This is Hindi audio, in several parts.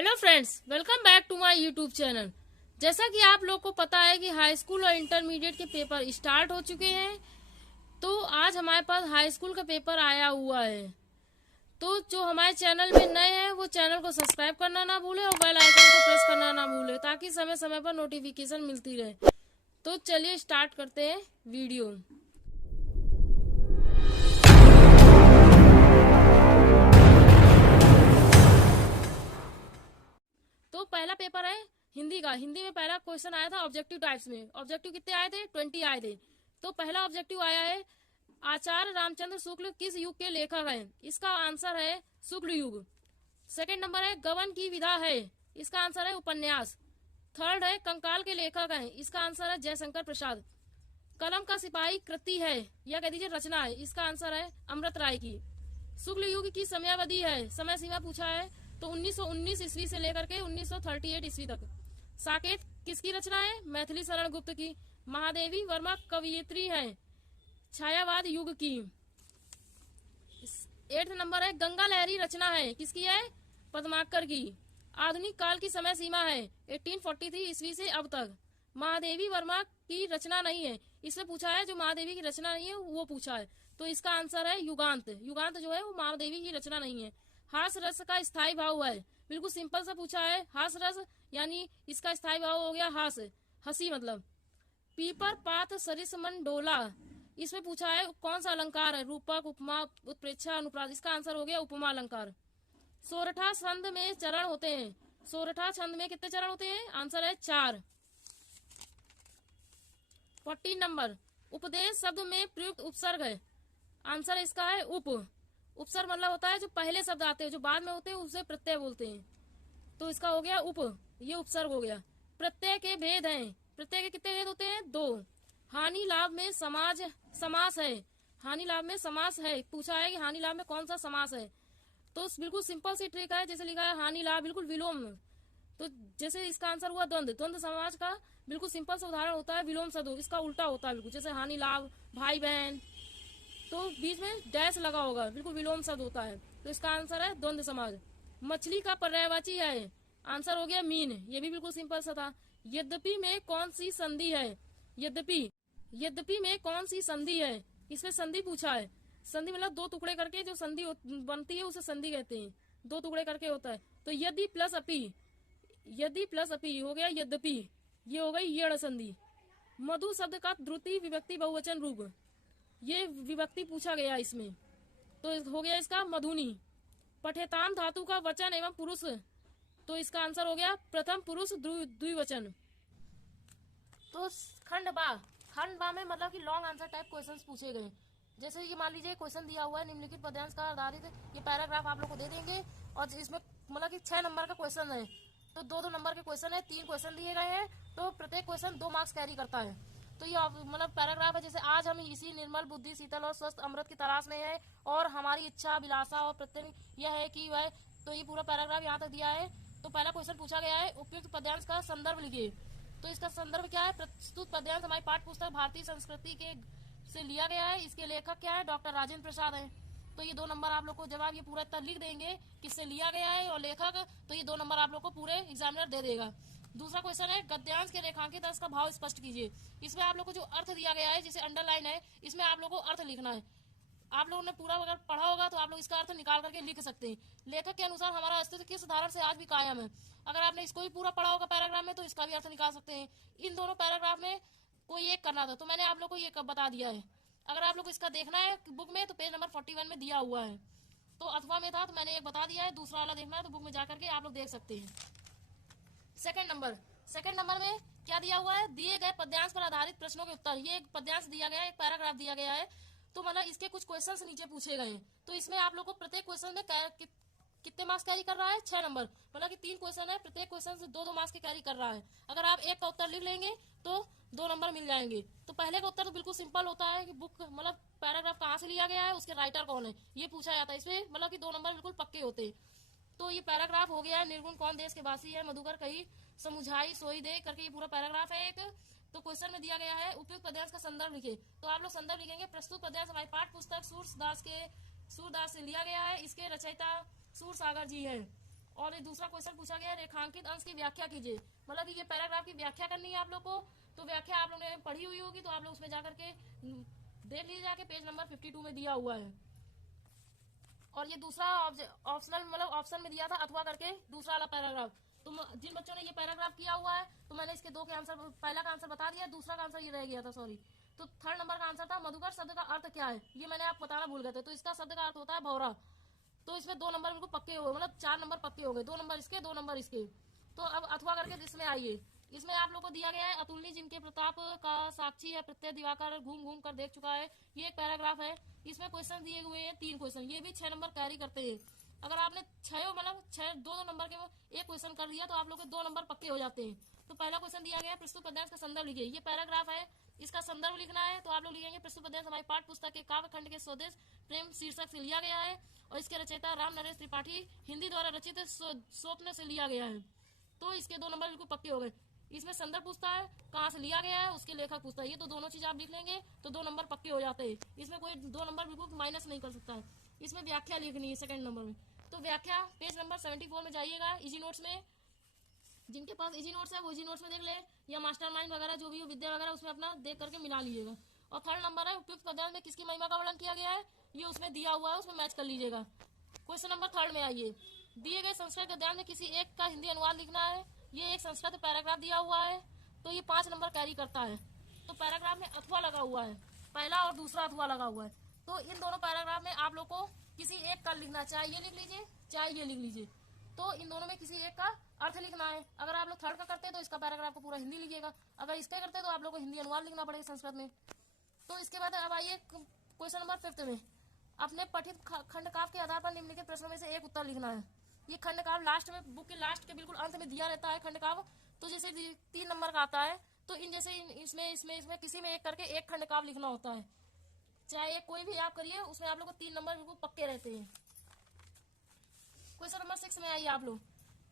Hello friends, welcome back to my YouTube channel. जैसा कि आप लोग को पता है कि हाई स्कूल और इंटरमीडिएट के पेपर स्टार्ट हो चुके हैं, तो आज हमारे पास हाई स्कूल का पेपर आया हुआ है। तो जो हमारे चैनल में नए हैं वो चैनल को सब्सक्राइब करना ना भूले और बेल आइकन को प्रेस करना ना भूले ताकि समय समय पर नोटिफिकेशन मिलती रहे। तो चलिए स्टार्ट करते हैं वीडियो। तो पहला पेपर है हिंदी का। हिंदी में पहला क्वेश्चन आया था ऑब्जेक्टिव टाइप्स में। ऑब्जेक्टिव कितने आए थे? 20 आए थे। तो पहला ऑब्जेक्टिव आया है, आचार्य रामचंद्र शुक्ल किस युग के लेखक हैं? इसका आंसर है शुक्ल युग। सेकंड नंबर है, गबन की विधा है। इसका आंसर है उपन्यास। थर्ड है, कंकाल के लेखक हैं। इसका आंसर है जयशंकर प्रसाद। कलम का सिपाही कृति है या कह दीजिए रचना है। इसका आंसर है अमृत राय की। शुक्ल युग की समयावधि है, समय सीमा पूछा है तो 1919 ईस्वी से लेकर के 1938 ईस्वी तक। साकेत किसकी रचना है? मैथिली शरण गुप्त की। महादेवी वर्मा कवयित्री है छायावाद युग की। 8th नंबर है, गंगा लहरी रचना है। किसकी है? पद्माकर की। आधुनिक काल की समय सीमा है 1843 ईस्वी से अब तक। महादेवी वर्मा की रचना नहीं है। इससे पूछा है जो महादेवी की रचना नहीं है वो पूछा है, तो इसका आंसर है युगांत। युगांत जो है वो महादेवी की रचना नहीं है। हास रस का स्थायी भाव है, बिल्कुल सिंपल सा पूछा है। हास रस यानी इसका स्थायी भाव हो गया हास, हंसी मतलब। पीपर पात सरिस मन डोला, इसमें पूछा है कौन सा अलंकार है? रूपक, उपमा, उत्प्रेक्षा, अनुप्रास। इसका आंसर हो गया उपमा अलंकार। सोरठा छंद में चरण होते हैं। सोरठा छंद में कितने चरण होते हैं? आंसर है 4। 14 नंबर, उपदेश शब्द में प्रयुक्त उपसर्ग है। आंसर इसका है उप। उपसर्ग मतलब होता है जो पहले शब्द आते हैं, जो बाद में होते हैं उसे प्रत्यय बोलते हैं। तो इसका हो गया उप, ये उपसर्ग हो गया। प्रत्यय के भेद हैं। प्रत्यय के कितने भेद होते हैं? 2। हानि लाभ में समास है। हानि लाभ में समास है। पूछा है कि हानि लाभ में कौन सा समास है? तो बिल्कुल सिंपल सी ट्रिक है, जैसे लिखा है हानि लाभ बिल्कुल विलोम। तो जैसे इसका आंसर हुआ द्वंद्व। द्वंद्व समाज का बिल्कुल सिंपल सा उदाहरण होता है विलोम शब्द। इसका उल्टा होता है बिल्कुल, जैसे हानि लाभ, भाई बहन, तो बीच में डैश लगा होगा, बिल्कुल विलोम शब्द होता है। तो इसका आंसर है द्वंद्व समाज। मछली का पर्यायवाची है। आंसर हो गया मीन, ये भी बिल्कुल सिंपल सा था। यद्यपि में कौन सी संधि है? यद्यपि में कौन सी संधि है? इसमें संधि पूछा है। संधि मतलब 2 टुकड़े करके जो संधि बनती है उसे संधि कहते हैं। 2 टुकड़े करके होता है। तो यदि प्लस अपी हो गया यद्यपि, ये हो गई यण संधि। मधु शब्द का द्वितीय विभक्ति बहुवचन रूप, ये विभक्ति पूछा गया इसमें, तो हो गया इसका मधुनी। पठेतान धातु का वचन एवं पुरुष, तो इसका आंसर हो गया प्रथम पुरुष द्विवचन। तो खंड बा में मतलब कि लॉन्ग आंसर टाइप क्वेश्चंस पूछे गए। जैसे ये मान लीजिए क्वेश्चन दिया हुआ है, निम्नलिखित पद्यांश का आधारित ये पैराग्राफ आप लोग को दे देंगे और इसमें मतलब कि 6 नंबर का क्वेश्चन है, तो 2-2 नंबर के क्वेश्चन है। 3 क्वेश्चन दिए गए हैं, तो प्रत्येक क्वेश्चन 2 मार्क्स कैरी करता है। तो ये मतलब पैराग्राफ है, जैसे आज हम इसी निर्मल बुद्धि शीतल और स्वस्थ अमृत की तलाश में है और हमारी इच्छा अभिलाषा और प्रत्यय यह है कि वह, तो ये पूरा पैराग्राफ यहाँ तक दिया है। तो पहला क्वेश्चन पूछा गया है, उपयुक्त पद्यांश का संदर्भ लिखिए। तो इसका संदर्भ क्या है? प्रस्तुत पद्यांश हमारी पाठ्य पुस्तक भारतीय संस्कृति के से लिया गया है। इसके लेखक क्या है? डॉक्टर राजेंद्र प्रसाद हैं। तो ये 2 नंबर आप लोग को, जब आप ये पूरा लिख देंगे किससे लिया गया है और लेखक, तो ये 2 नंबर आप लोग को पूरे एग्जामिनर दे देगा। दूसरा क्वेश्चन है, गद्यांश के रेखांकित अंश का भाव स्पष्ट कीजिए। इसमें आप लोग को जो अर्थ दिया गया है, जैसे अंडरलाइन है, इसमें आप लोग को अर्थ लिखना है। आप लोगों ने पूरा अगर पढ़ा होगा तो आप लोग इसका अर्थ निकाल करके लिख सकते हैं। लेखक के अनुसार हमारा अस्तित्व किस उदाहरण से आज भी कायम है। अगर आपने इसको भी पूरा पढ़ा होगा पैराग्राफ में, तो इसका भी अर्थ निकाल सकते हैं। इन दोनों पैराग्राफ में कोई एक करना था, तो मैंने आप लोग को ये बता दिया है। अगर आप लोग इसका देखना है बुक में, तो पेज नंबर 41 में दिया हुआ है। तो अथवा में था तो मैंने एक बता दिया है, दूसरा वाला देखना है तो बुक में जाकर के आप लोग देख सकते हैं। सेकंड नंबर में क्या दिया हुआ है? दिए गए पद्यांश पर आधारित प्रश्नों के उत्तर। ये एक पद्यांश दिया गया है, एक पैराग्राफ दिया गया है, तो मतलब इसके कुछ क्वेश्चंस नीचे पूछे गए हैं। तो इसमें आप लोग को प्रत्येक क्वेश्चन में कितने मार्क्स कैरी कर रहा है? 6 नंबर। मतलब कि 3 क्वेश्चन है, प्रत्येक क्वेश्चन से 2-2 मार्क्स के कैरी कर रहा है। अगर आप एक का उत्तर लिख लेंगे तो 2 नंबर मिल जाएंगे। तो पहले का उत्तर तो बिल्कुल सिंपल होता है कि बुक मतलब पैराग्राफ कहाँ से लिया गया है, उसके राइटर कौन है, ये पूछा जाता है। इसमें मतलब कि 2 नंबर बिल्कुल पक्के होते हैं। तो ये पैराग्राफ हो गया है, निर्गुण कौन देश के वासी है, मधुकर कही समुझाई सोई दे करके, ये पूरा पैराग्राफ है एक। तो क्वेश्चन में दिया गया है उपयुक्त पद्यांश का संदर्भ लिखे। तो आप लोग संदर्भ लिखेंगे, प्रस्तुत पद्यांश हमारी पाठ्य पुस्तक सूरदास से लिया गया है। इसके रचयिता सूरसागर जी हैं। और ये दूसरा क्वेश्चन पूछा गया रेखांकित अंश की व्याख्या कीजिए, मतलब कि ये पैराग्राफ की व्याख्या करनी है आप लोग को। तो व्याख्या आप लोगों ने पढ़ी हुई होगी, तो आप लोग उसमें जाकर के देख लीजिए, जाके पेज नंबर 52 में दिया हुआ है। और ये दूसरा ऑप्शनल मतलब ऑप्शन में दिया था अथवा करके दूसरा वाला पैराग्राफ। तो जिन बच्चों ने ये पैराग्राफ किया हुआ है तो मैंने इसके दो के आंसर, पहला का आंसर बता दिया, दूसरा का आंसर ये रह गया था, सॉरी। तो थर्ड नंबर का आंसर था मधुकर शब्द का अर्थ क्या है, ये मैंने आपको बताना भूल गए थे। तो इसका शब्द का अर्थ होता है भौरा। तो इसमें 2 नंबर बिल्कुल पक्के हो गए, मतलब 4 नंबर पक्के हो गए, 2 नंबर इसके 2 नंबर इसके। तो अब अथवा करके इसमें आइए, इसमें आप लोग को दिया गया है अतुलनीय जिनके प्रताप का साक्षी है प्रत्यय दिवाकर घूम घूम कर देख चुका है, ये एक पैराग्राफ है। इसमें क्वेश्चन दिए हुए हैं 3 क्वेश्चन, ये भी 6 नंबर कैरी करते हैं। अगर आपने 6 मतलब 6 2 नंबर के एक क्वेश्चन कर दिया तो आप लोग के 2 नंबर पक्के हो जाते हैं। तो पहला क्वेश्चन दिया गया है प्रस्तुत पद्यांश का संदर्भ लिखिए, ये पैराग्राफ है, इसका संदर्भ लिखना है। तो आप लोग लिखेंगे प्रस्तुत पद्यांश हमारी पाठ्य पुस्तक के काव्य खंड के स्वदेश प्रेम शीर्षक से लिया गया है और इसके रचयिता राम नरेश त्रिपाठी हिंदी द्वारा रचित स्वप्न से लिया गया है। तो इसके 2 नंबर बिल्कुल पक्के हो गए। इसमें संदर्भ पूछता है, कहाँ से लिया गया है, उसके लेखक पूछता है, ये तो दोनों चीज आप लिख लेंगे तो 2 नंबर पक्के हो जाते हैं। इसमें कोई 2 नंबर बिल्कुल माइनस नहीं कर सकता है। इसमें व्याख्या लिखनी है सेकंड नंबर में। तो व्याख्या पेज नंबर 74 में जाइएगा, इजी नोट्स में, जिनके पास इजी नोट्स है वो इजी नोट्स में देख ले, या मास्टरमाइंड वगैरह जो भी हो विद्या वगैरह उसमें अपना देख करके मिला लीजिएगा। और थर्ड नंबर है उपयुक्त पद्यांश में किसकी महिमा का वर्णन किया गया है, ये उसमें दिया हुआ है, उसमें मैच कर लीजिएगा। क्वेश्चन नंबर 3 में आइए, दिए गए संस्कृत गद्यांश में किसी एक का हिंदी अनुवाद लिखना है। ये एक संस्कृत पैराग्राफ दिया हुआ है, तो ये 5 नंबर कैरी करता है। तो पैराग्राफ में अथवा लगा हुआ है, पहला और दूसरा अथवा लगा हुआ है। तो इन दोनों पैराग्राफ में आप लोग को किसी एक का लिखना, चाहे ये लिख लीजिए चाहे ये लिख लीजिए। तो इन दोनों में किसी एक का अर्थ लिखना है। अगर आप लोग थर्ड का करते हैं तो इसका पैराग्राफ को पूरा हिंदी लिखिएगा, अगर इसका करते हैं तो आप लोग को हिंदी अनुवाद लिखना पड़ेगा संस्कृत में। तो इसके बाद अब आइए क्वेश्चन नंबर 5 में, अपने पठित खंडकाव्य के आधार पर निम्नलिखित प्रश्नों में से एक उत्तर लिखना है। ये खंडकाव्य लास्ट में, बुक के लास्ट के बिल्कुल अंत में दिया रहता है खंडकाव्य। तो जैसे 3 नंबर का आता है, तो इन जैसे इसमें किसी में एक करके एक खंडकाव्य लिखना होता है, चाहे कोई भी आप करिए, उसमें आप लोग को 3 नंबर बिल्कुल पक्के रहते हैं। क्वेश्चन नंबर 6 में आइए, आप लोग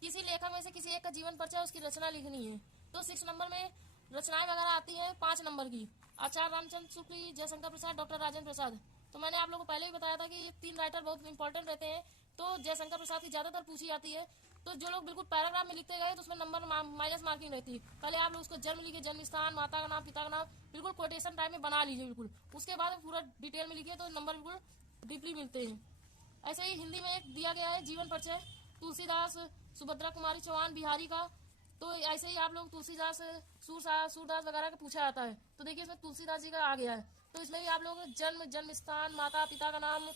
किसी लेखक में से किसी एक का जीवन परिचय उसकी रचना लिखनी है। तो 6 नंबर में रचनाएं वगैरह आती है 5 नंबर की, आचार्य रामचंद्र शुक्ल, जयशंकर प्रसाद, डॉक्टर राजेंद्र प्रसाद। तो मैंने आप लोगों को पहले भी बताया था कि ये 3 राइटर बहुत इंपॉर्टेंट रहते हैं। तो जयशंकर प्रसाद की ज्यादातर पूछी जाती है। तो जो लोग बिल्कुल पैराग्राफ में लिखते गए तो उसमें नंबर माइनस मार्किंग रहती है। पहले आप लोग उसको जन्म लिखिए, जन्म स्थान, माता का नाम, पिता का नाम, बिल्कुल कोटेशन टाइप में बना लीजिए बिल्कुल। उसके बाद पूरा डिटेल में लिखिए तो नंबर बिल्कुल डीपली मिलते हैं। ऐसे ही हिंदी में एक दिया गया है जीवन परिचय, तुलसीदास, सुभद्रा कुमारी चौहान बिहारी का। तो ऐसे ही आप लोग तुलसीदास, सूरदास वगैरह का पूछा जाता है। तो देखिए इसमें तुलसीदास जी का आ गया है। तो इसमें भी आप लोग जन्म, जन्म स्थान, माता पिता का नाम,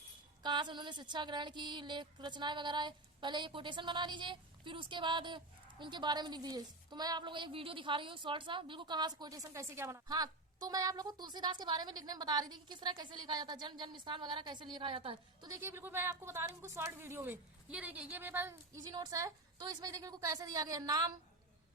कहाँ से उन्होंने शिक्षा ग्रहण की, लेख रचनाएं वगैरह है, पहले ये कोटेशन बना लीजिए, फिर उसके बाद इनके बारे में लिख दीजिए। तो मैं आप लोगों को एक वीडियो दिखा रही हूँ शॉर्ट सा, बिल्कुल कहाँ से कोटेशन कैसे क्या बना। हाँ, तो मैं आप लोगों को तुलसीदास के बारे में लिखने में बता रही थी कि किस तरह कैसे लिखा जाता है, जन्म, जन्म स्थान वगैरह कैसे लिखा जाता है। तो देखिए बिल्कुल मैं आपको बता रही हूँ शॉर्ट वीडियो में। ये देखिए, ये मेरे पास इजी नोट्स है। तो इसमें देखिए बिल्कुल कैसे दिया गया, नाम,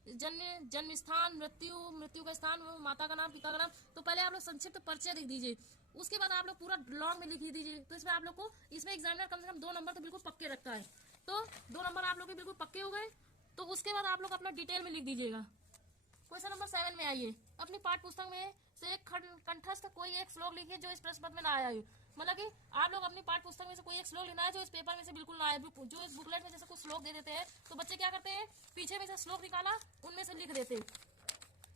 जन्म, जन्म स्थान, मृत्यु, मृत्यु का स्थान, माता का नाम, पिता का नाम। तो पहले आप लोग संक्षिप्त परिचय लिख दीजिए, उसके बाद आप लोग पूरा लॉन्ग में लिख दीजिए। तो इसमें आप लोग को, इसमें एग्जामिनर कम से कम 2 नंबर तो बिल्कुल पक्के रखता है। तो 2 नंबर आप लोग के बिल्कुल पक्के हो गए। तो उसके बाद आप लोग अपना डिटेल में लिख दीजिएगा। क्वेश्चन नंबर 7 में आइए, अपनी पाठ्य पुस्तक में से एक कंठस्थ कोई एक श्लोक लिखिए जो इस प्रश्न पत्र में ना आया हो। मतलब कि आप लोग अपनी पाठ्य पुस्तक में से कोई एक श्लोक लिखना है जो इस पेपर में से बिल्कुल ना आए। जो इस बुकलेट में जैसे कुछ श्लोक दे देते हैं तो बच्चे क्या करते हैं, पीछे में से श्लोक निकाला उनमें से लिख देते।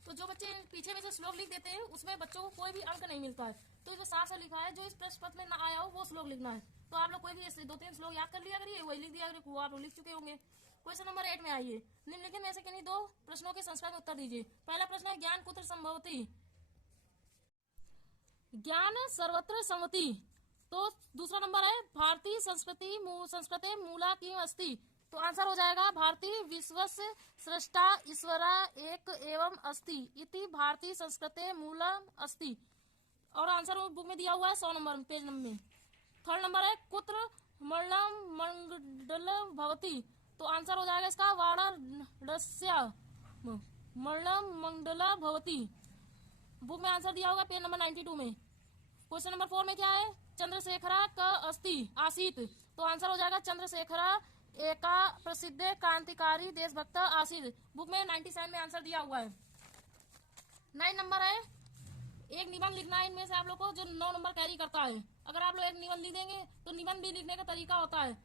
तो जो बच्चे पीछे में से श्लोक लिख देते हैं उसमें बच्चों को कोई भी अंक नहीं मिलता है। तो इसमें साफ साफ लिखा है जो इस प्रश्न पत्र में ना आया हो वो श्लोक लिखना है। तो आप लोग कोई भी ऐसे 2-3 श्लोक याद कर लिया करिए, वही लिख दिया करिए, वो आप लोग लिख चुके होंगे। क्वेश्चन नंबर 8 में आइए, निम्नलिखित में से किन्हीं 2 प्रश्नों के संस्कृत में उत्तर दीजिए। पहला प्रश्न है ज्ञान कुत्र संभवति, ज्ञान सर्वत्र संभवति। तो दूसरा नंबर है भारतीय संस्कृति मूला किम अस्ति। तो आंसर हो जाएगा भारतीय विश्वस्य सृष्टा ईश्वरा एक एवं अस्ति इति भारतीय संस्कृति मूलम अस्ति। और आंसर बुक में दिया हुआ है 100 नंबर पेज नंबर में। थर्ड नंबर है कुत्र मरणम मंडल भवती। तो आंसर हो जाएगा इसका वाराणस्य मरणम मंडला भवती। बुक में आंसर दिया होगा पेज नंबर 92 में। क्वेश्चन नंबर 4 में क्या है, चंद्रशेखरा का अस्ति आसित। तो आंसर हो जाएगा चंद्रशेखरा एका प्रसिद्ध क्रांतिकारी देशभक्त आसित। बुक में 97 में आंसर दिया हुआ है। 9 नंबर है, एक निबंध लिखना है इनमें से आप लोग को जो 9 नंबर कैरी करता है। अगर आप लोग एक निबंध लिख देंगे तो निबंध भी लिखने का तरीका होता है।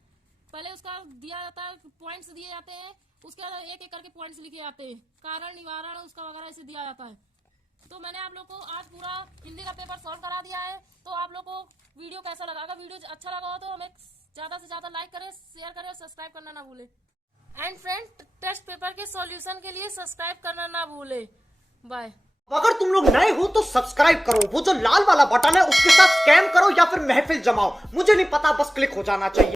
पहले उसका दिया जाता है, पॉइंट्स दिए जाते हैं, उसके बाद एक एक करके पॉइंट्स लिखे जाते हैं, कारण निवारण उसका वगैरह ऐसे दिया जाता है। तो मैंने आप लोग को आज पूरा हिंदी का पेपर सॉल्व करा दिया है। तो आप लोग को वीडियो कैसा लगा? अगर वीडियो अच्छा लगा हो तो हमें ज्यादा से ज्यादा लाइक करें, शेयर करें और सब्सक्राइब करना ना भूले। एंड फ्रेंड, टेस्ट पेपर के सॉल्यूशन के लिए सब्सक्राइब करना ना भूले। बाय। अगर तुम लोग नए हो तो सब्सक्राइब करो, वो जो लाल वाला बटन है उसके साथ स्कैम करो या फिर महफिल जमाओ, मुझे नहीं पता, बस क्लिक हो जाना चाहिए।